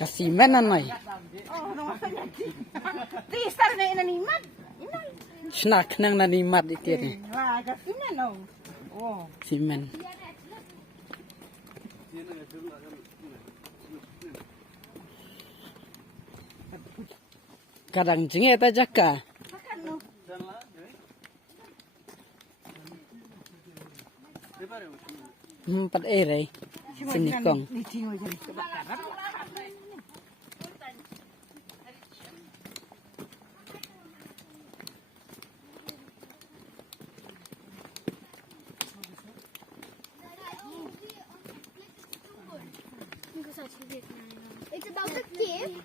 Kasih mana nih? Snack nang nanimat ikir. Simen. Kadang jengnya ta jaka. Empat ere. Sini kong. It's about the cave.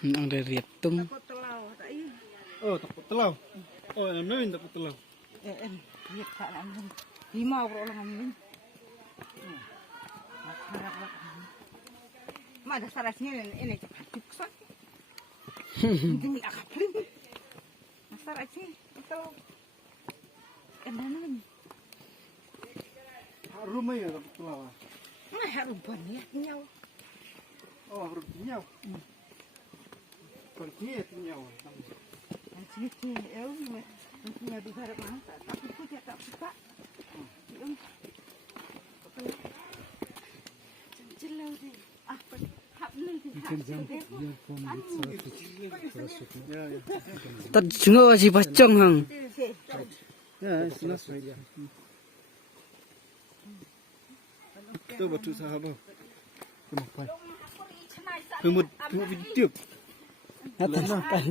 Ang deriatum. Oh, takut telau. Oh, namanya takut telau. Ada sarasnya ini cepat cukson. Ini akaprin. Sarasnya itu enakan. Rumah ya takut telau. Nah, haruban ya nyau. Oh, harus nyau. Pergi nyau. Nanti nanti ada harap mangsa, tapi aku tak suka. Jelau deh. Tadjungo aji bacong hang. Ya, jelas saja. Itu batu sahabat. Kemapai. Kemud video. Atas kan.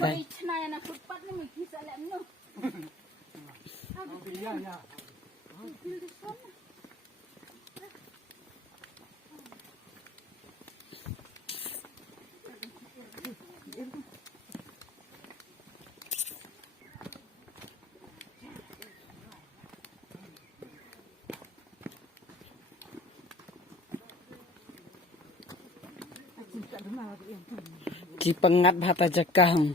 Bye. Cenayana footpath ni mungkin salah no. Ya, ya. Cipengat bata jakang.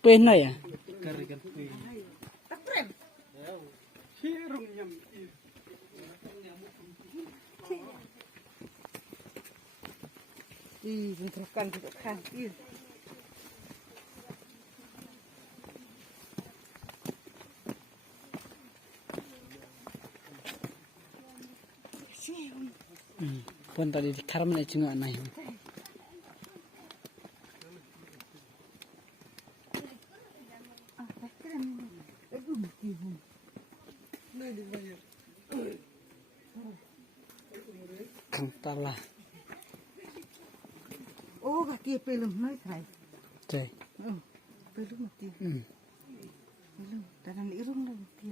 Pena ya? Karikan Hirung nyam. bentrokan juga kan. Iya. Pun tadi di karam na cunga na yun. Kang tala. Oh, kaki pelum mai kai. Cai. Oh, pelum mati. Pelum, tangan irung lah mati.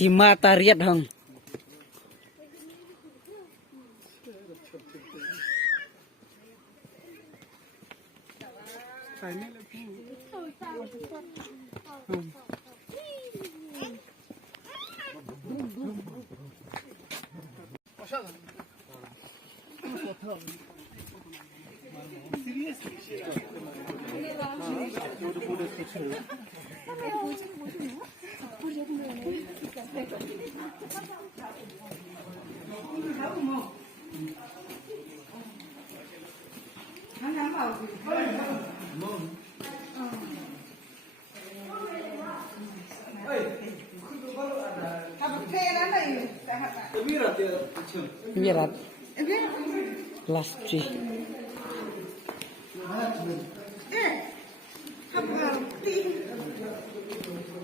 Cima tariat hang. Mirat. Lasci.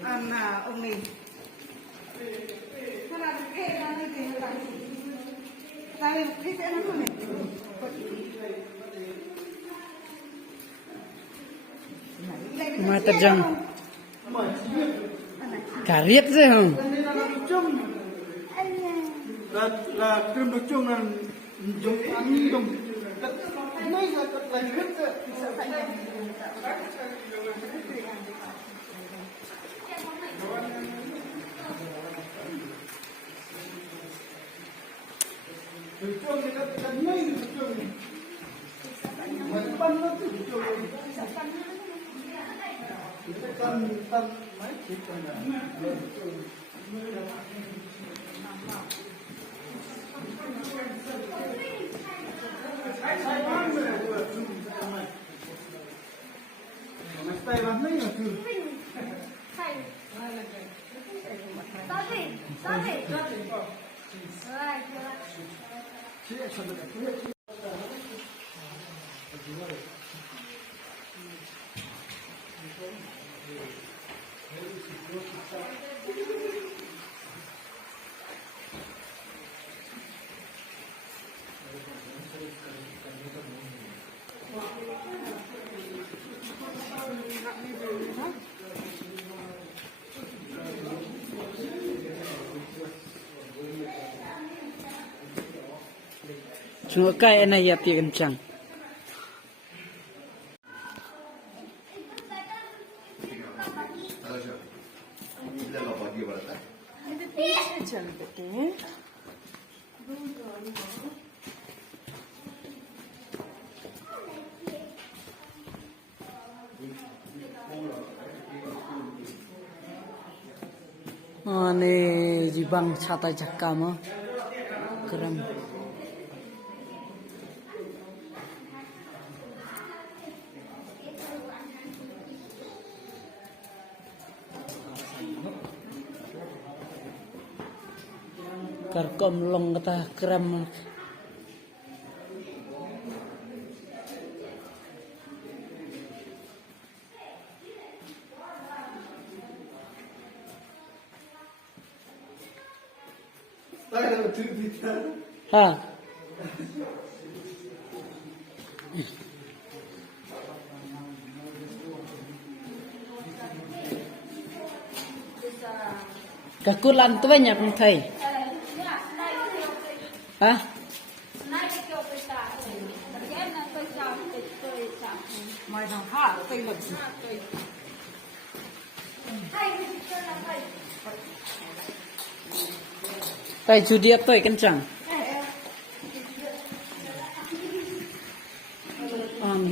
Anak umi. Mana ada pera ni dia. Tapi pera mana ni? Mata jang. Kariat sih hang. Là cơm được chung là dùng ăn đồng nói là lành hết rồi chung thì nó ngay được chung mà ban nó tự chung tân mấy chục tay làm mấy là cứ Cuma kaya na yati kencang. Oh, ni jibang chata jakama keren. Karkom long kata kram. Ha. Kakulan tu banyak pun thầy. Ha? Mai thằng hạ tay lật. Tay judi tôi kencang.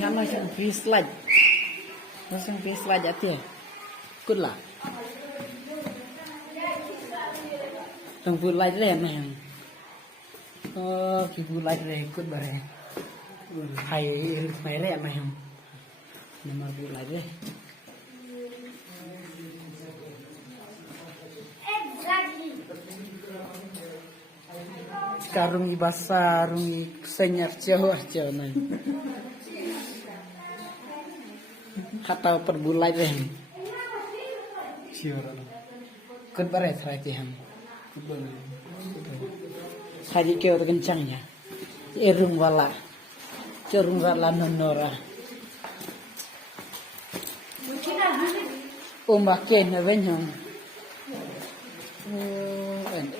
hana sang fish slide. Nó sang fish slide atia. Good lah. Tong food light re này. Ki food light re good bare. Hai mai re mai hum. Nama food light re. Karungi basah, rungi senyap jauh nih. Kata perbulai deh. Siapa? Kut beres lagi ham. Kubur. Hari kau kencangnya. Erung wala nonora. Makin navenyong. And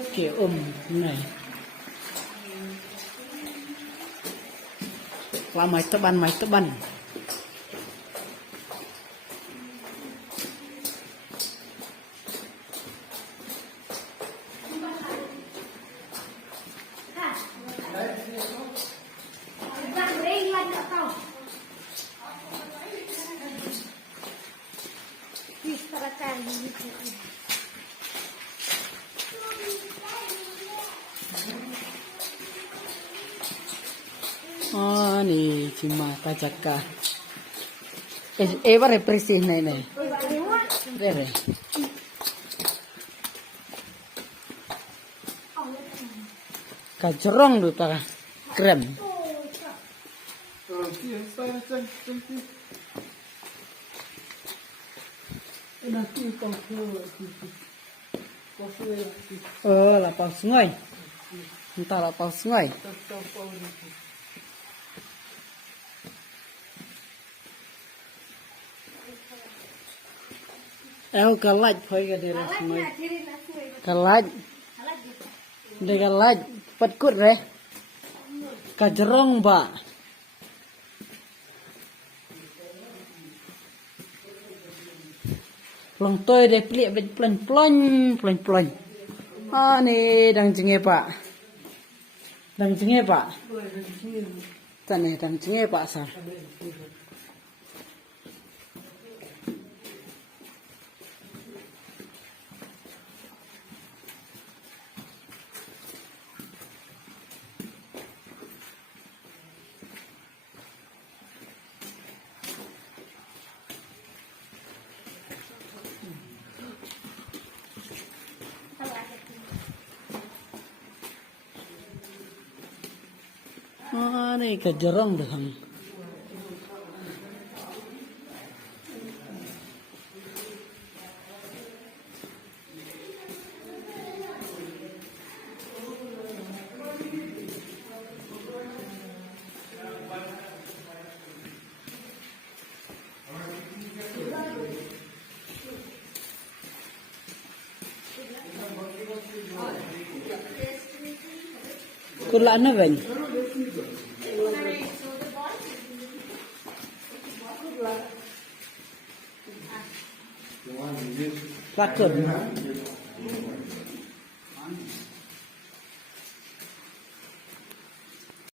Oke này là máy teban oh nih cuma pajaka eva represih nih re kajrong tuh ta krem oh lapau sungai entah lapau sungai kalaj phơi cái đây là sungai kalaj đây kalaj pat kut re kajrong ba long tôi để pliek plon nih dang jenge pak tane dang jenge pak sa nih kejerong deh ham. Kula na ben. Lakon.